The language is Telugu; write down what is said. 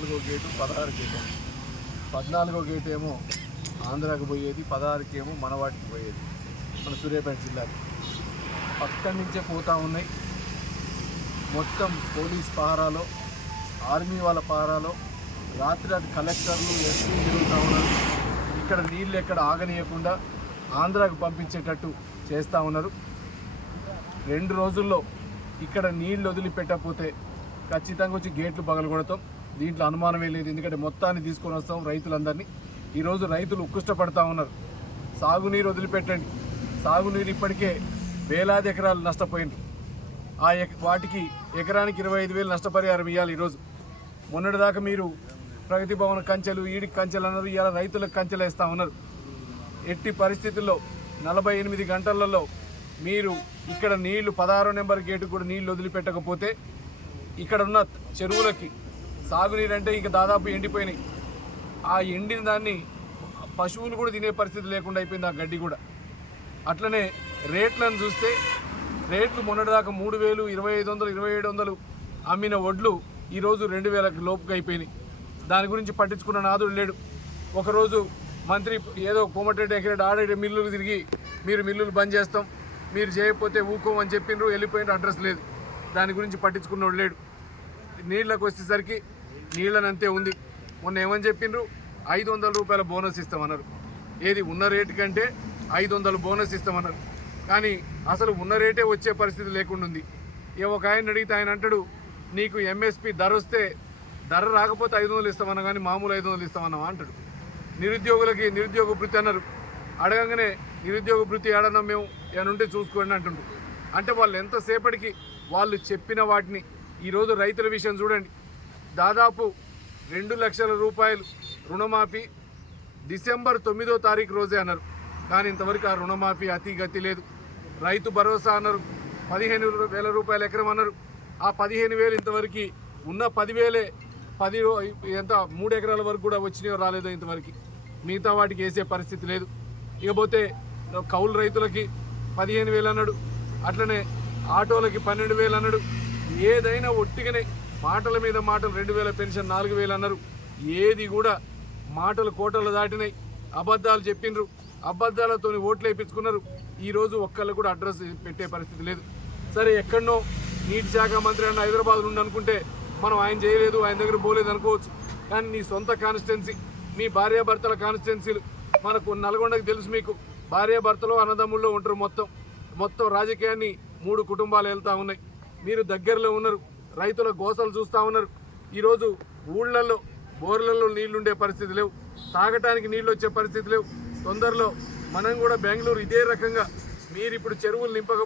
పద్నాలుగో గేటు పదహారు గేటు. పద్నాలుగో గేట్ ఏమో ఆంధ్రాకి పోయేది పదహారుకి ఏమో మనవాటికి పోయేది మన సూర్యాపేట జిల్లాకి. పక్కన నుంచే పోతూ ఉన్నాయి. మొత్తం పోలీస్ పహారాలో ఆర్మీ వాళ్ళ పహారాలో రాత్రి అది కలెక్టర్లు ఎస్పీ తిరుగుతూ ఉన్నారు. ఇక్కడ నీళ్ళు ఎక్కడ ఆగనీయకుండా ఆంధ్రాకు పంపించేటట్టు చేస్తూ ఉన్నారు. రెండు రోజుల్లో ఇక్కడ నీళ్ళు వదిలిపెట్టకపోతే ఖచ్చితంగా వచ్చి గేట్లు పగలగొడతాం. దీంట్లో అనుమానమే లేదు. ఎందుకంటే మొత్తాన్ని తీసుకొని వస్తాం రైతులందరినీ. ఈరోజు రైతులు ఉక్కుష్టపడతా ఉన్నారు. సాగునీరు వదిలిపెట్టండి. సాగునీరు ఇప్పటికే వేలాది ఎకరాలు నష్టపోయింది. ఆ వాటికి ఎకరానికి ఇరవై ఐదు వేలు నష్టపరిహారం ఇవ్వాలి ఈరోజు. మొన్నటిదాకా మీరు ప్రగతి భవన కంచెలు ఈడికి కంచెలు అన్నారు. ఇవాళ రైతులకు కంచెలు వేస్తూ ఉన్నారు. ఎట్టి పరిస్థితుల్లో నలభై ఎనిమిది గంటలలో మీరు ఇక్కడ నీళ్ళు పదహారో నెంబర్ గేటు కూడా నీళ్ళు వదిలిపెట్టకపోతే ఇక్కడ ఉన్న చెరువులకి సాగునీరు అంటే ఇంకా దాదాపు ఎండిపోయినాయి. ఆ ఎండిన దాన్ని పశువులు కూడా తినే పరిస్థితి లేకుండా అయిపోయింది ఆ గడ్డి కూడా. అట్లనే రేట్లను చూస్తే రేట్లు మొన్నటిదాకా మూడు వేలు ఇరవై ఐదు వందలు ఇరవై ఏడు వందలు అమ్మిన వడ్లు ఈరోజు రెండు వేలకు లోపుకి అయిపోయినాయి. దాని గురించి పట్టించుకున్న నాదుడు లేడు. ఒకరోజు మంత్రి ఏదో కోమటిరెడ్డి ఎకరెడ్డి ఆడే మిల్లులు తిరిగి మీరు మిల్లులు బంద్ చేస్తాం మీరు చేయకపోతే ఊకోమని చెప్పిండ్రు వెళ్ళిపోయిన అడ్రస్ లేదు. దాని గురించి పట్టించుకున్నోడు లేడు. నీళ్ళకు వచ్చేసరికి నీళ్ళనంతే ఉంది. మొన్న ఏమని చెప్పిండ్రు? ఐదు వందల రూపాయల బోనస్ ఇస్తామన్నారు. ఏది ఉన్న రేటు కంటే ఐదు వందలు బోనస్ ఇస్తామన్నారు. కానీ అసలు ఉన్న రేటే వచ్చే పరిస్థితి లేకుండా ఉంది. ఏ ఒక ఆయన అడిగితే ఆయన అంటాడు నీకు ఎంఎస్పి ధర వస్తే ధర రాకపోతే ఐదు వందలు ఇస్తామన్నా కానీ మామూలు ఐదు వందలు ఇస్తామన్నా అంటాడు. నిరుద్యోగులకి నిరుద్యోగ వృత్తి అన్నారు. అడగంగానే నిరుద్యోగ వృత్తి ఏడన్నా మేము ఏమనుంటే ఉంటే చూసుకోండి అంటుండ్రు. అంటే వాళ్ళు ఎంతసేపటికి వాళ్ళు చెప్పిన వాటిని ఈరోజు రైతుల విషయం చూడండి. దాదాపు రెండు లక్షల రూపాయలు రుణమాఫీ డిసెంబర్ తొమ్మిదో తారీఖు రోజే అన్నారు. కానీ ఇంతవరకు ఆ రుణమాఫీ అతి గతి లేదు. రైతు భరోసా అన్నారు. పదిహేను వేల రూపాయల ఎకరం అన్నారు. ఆ పదిహేను వేలు ఇంతవరకు ఉన్న పదివేలే పది ఎంత మూడు ఎకరాల వరకు కూడా వచ్చినాయో రాలేదో ఇంతవరకు. మిగతా వాటికి వేసే పరిస్థితి లేదు. ఇకపోతే కౌలు రైతులకి పదిహేను వేలు అన్నాడు. అట్లనే ఆటోలకి పన్నెండు వేలు అన్నాడు. ఏదైనా ఒట్టిగానే మాటల మీద మాటలు రెండు వేల పెన్షన్ నాలుగు వేలు అన్నారు. ఏది కూడా మాటలు కోటలు దాటినాయి. అబద్ధాలు చెప్పిండ్రు. అబద్ధాలతో ఓట్లు వేయించుకున్నారు ఈరోజు ఒక్కళ్ళు కూడా అడ్రస్ పెట్టే పరిస్థితి లేదు. సరే ఎక్కడనో నీటి శాఖ మంత్రి అన్న హైదరాబాద్ ఉండనుకుంటే మనం ఆయన చేయలేదు ఆయన దగ్గర పోలేదు అనుకోవచ్చు. కానీ నీ సొంత కాన్స్టిట్యున్సీ మీ భార్యాభర్తల కాన్స్టిట్యున్సీలు మనకు నల్గొండకు తెలుసు మీకు. భార్యాభర్తలు అన్నదమ్ముల్లో ఉంటారు మొత్తం. మొత్తం రాజకీయాన్ని మూడు కుటుంబాలు వెళ్తా ఉన్నాయి. మీరు దగ్గరలో ఉన్నారు. రైతుల గోసలు చూస్తూ ఉన్నారు. ఈరోజు ఊళ్ళల్లో బోర్లలో నీళ్ళుండే పరిస్థితి లేవు. తాగటానికి నీళ్ళు వచ్చే పరిస్థితి లేవు. తొందరలో మనం కూడా బెంగళూరు ఇదే రకంగా మీరు ఇప్పుడు చెరువులు నింపక